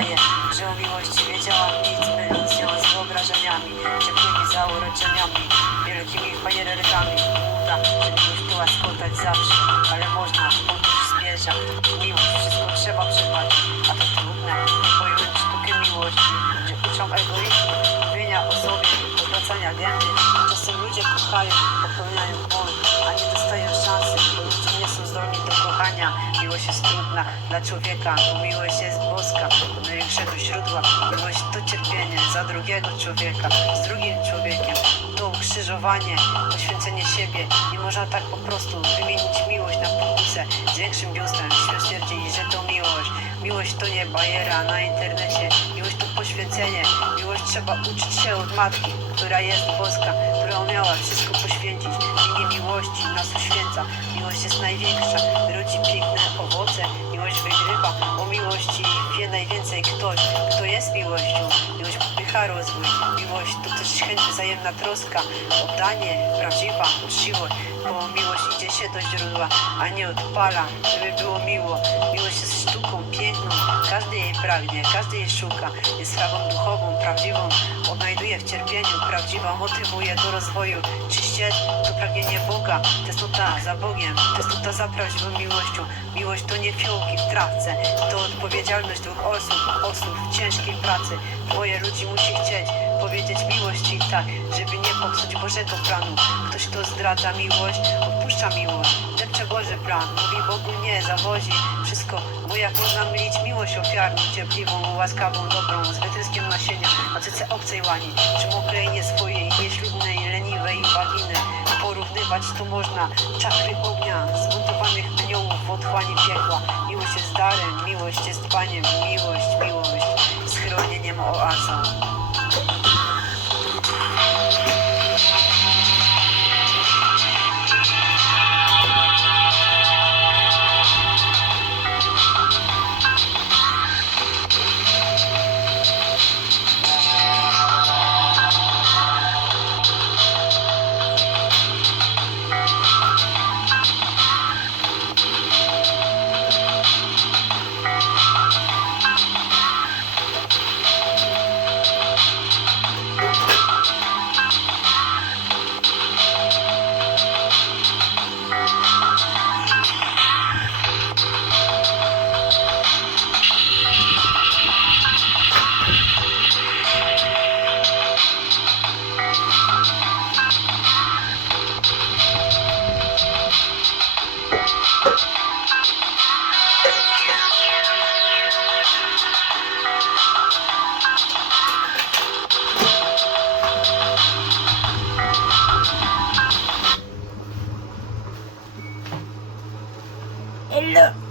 Przyznaję, że o miłości wiedziałam nic Myląc ją z wyobrażeniami Ciepłymi zauroczeniami Wielkimi fajerwerkami. Uda, że miłość to łaskotać zawsze Ale można podróż zmierza Miłość, wszystko trzeba przebaczyć A to trudne, nie pojąć sztukę miłości Że uczą egoizmu, mówienia o sobie Odwracania gęby. Czasem ludzie kochają, popełniają błąd A nie dostają szansy, bo ludzie nie są zdolni do kochania Miłość jest trudna dla człowieka, miłość jest boska Od największego źródła. Miłość to cierpienie za drugiego człowieka Z drugim człowiekiem. To ukrzyżowanie, poświęcenie siebie. Nie można tak po prostu wymienić miłość na pokusę Z większym biustem Świat stwierdzili, że to miłość. Miłość to nie bajera na internecie. Miłość to poświęcenie. Miłość trzeba uczyć się od matki Która jest boska, która umiała wszystko poświęcić miłości nas uświęca Miłość jest największa, rodzi piękne owoce. Miłość wygrywa, o miłości wie najwięcej ktoś Kto jest miłością, miłość popycha rozwój. Miłość to też chęć wzajemna troska Oddanie, prawdziwa uczciwość. Bo miłość idzie się do źródła, a nie odpala Żeby było miło, miłość jest sztuką piękną. Każdy jej pragnie, każdy jej szuka. Jest sprawą duchową, prawdziwą. Odnajduje w cierpieniu, prawdziwą Motywuje do rozwoju Czyściec to pragnienie Boga Testota za Bogiem, testota za prawdziwą miłością Miłość to nie fiołki w trawce To odpowiedzialność dwóch osób, osób w ciężkiej pracy Dwoje ludzi musi chcieć powiedzieć miłości tak, żeby nie popsuć Bożego planu. Ktoś, kto zdradza miłość, odpuszcza miłość. Boży plan, mówi Bogu nie, zawodzi wszystko, bo jak można mylić miłość ofiarną, cierpliwą, łaskawą, dobrą, z wytryskiem nasienia, na cyce obcej łani, czy mokrej, nie swojej, nieślubnej, leniwej waginy. Porównywać to można, czakry ognia, zbuntowanych aniołów w otchłani piekła. Miłość jest darem, miłość jest Paniem, miłość, miłość, schronieniem oazą. look.